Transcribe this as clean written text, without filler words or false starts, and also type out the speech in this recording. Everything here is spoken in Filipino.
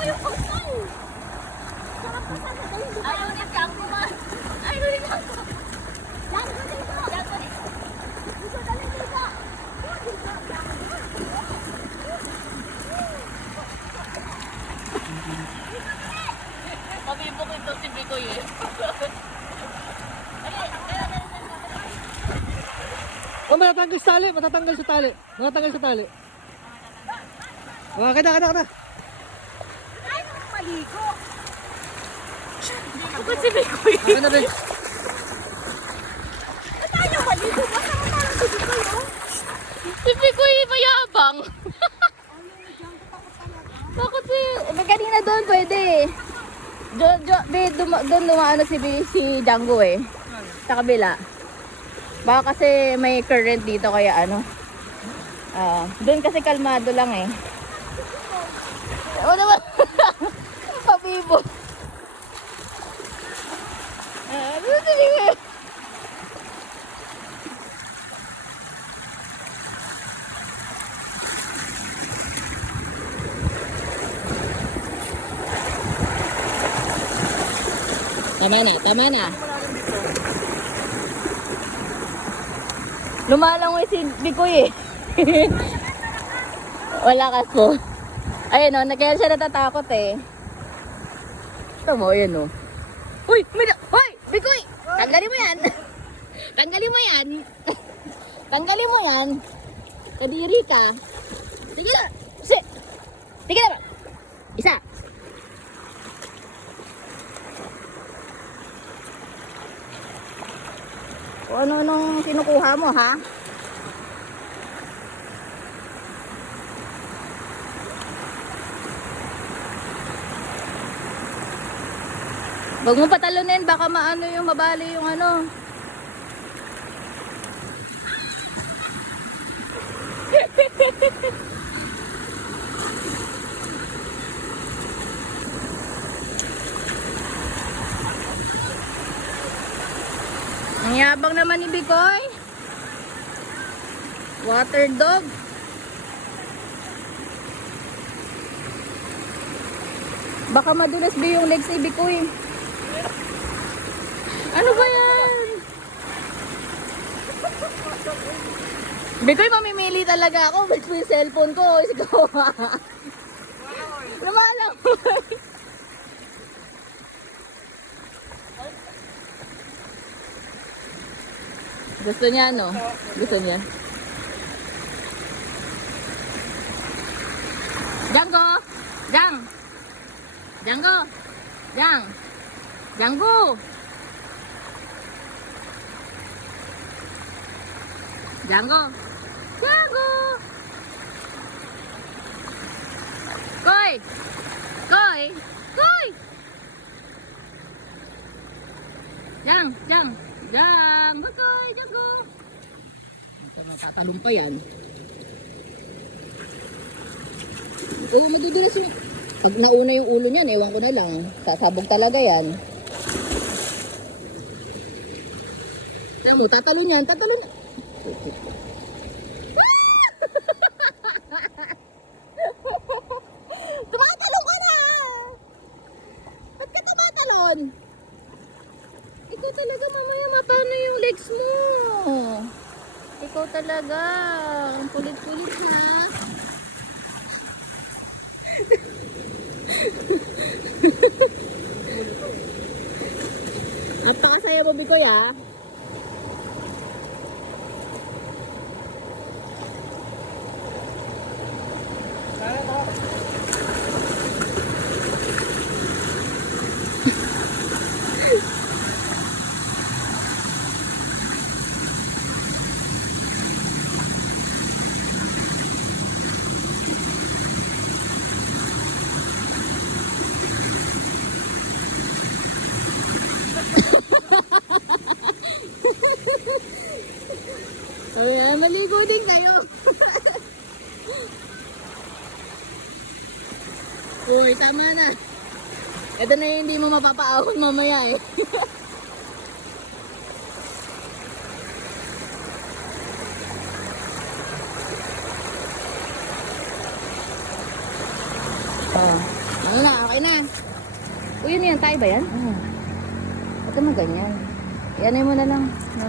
mo yung kusang. Sarap ko sa sabi. Ayaw niya Jango man. Ayaw niya Jango. Jango dito. Jango dito. Dito dali dito. Pabibok ito si Bikoy eh. Oh, matatanggal sa tali, matatanggal sa tali. Matatanggal sa tali. Oh, kada. Ay, maligo. Ako si Bikoy. Ano ba? Ba't tayo maligo? Basta mo parang si Bikoy, oh. Si Bikoy mayabang. Bakit eh? Kanina doon pwede eh. Doon dumaano si Jango eh. Sa kabila. Baka kasi may current dito kaya ano. Doon kasi kalmado lang eh. O naman. Pabibo. Tama na. Lumalangoy si Bikoy eh. Wala kaso. Ayun o, kaya siya natatakot eh. Ito mo, ayun o. Uy! Hoy! Bikoy! Tanggalin mo yan! Tanggalin mo yan! Tanggalin mo yan! Kadiri ka! Sige na! Sige na! Isa! O ano-anong kinukuha mo ha? Huwag mo patalunin, baka maano yung mabali yung ano. Ang yabang naman ni Bikoy. Water dog. Baka madulas ba yung legs ni Bikoy? Ano ba yan? Bikoy, mamimili talaga ako. Ba't yung cellphone ko? Ikaw lumalang. Gusto niya, no? Gusto niya. Jango! Jango! Jango! Jango! Koy! Jango! Tatalong pa yan. Oo, madudulas yung... Pag nauna yung ulo niyan, ewan ko na lang. Sasabog talaga yan. Alam mo, tatalon yan. Tumatalon ka na! Ba't ka tumatalon? Ikaw talaga mamaya mapano yung legs mo. Ikaw talaga. Ang kulit-kulit ha. Napakasaya mo, Bikoy ha. Sabi nga, maligo din kayo. Uy, tama na. Ito na yung hindi mo mapapaahon mamaya eh. Ano na, okay na. Uy, yun yan, tayo ba yan? Ito mo ganyan. Ianay mo na lang. No.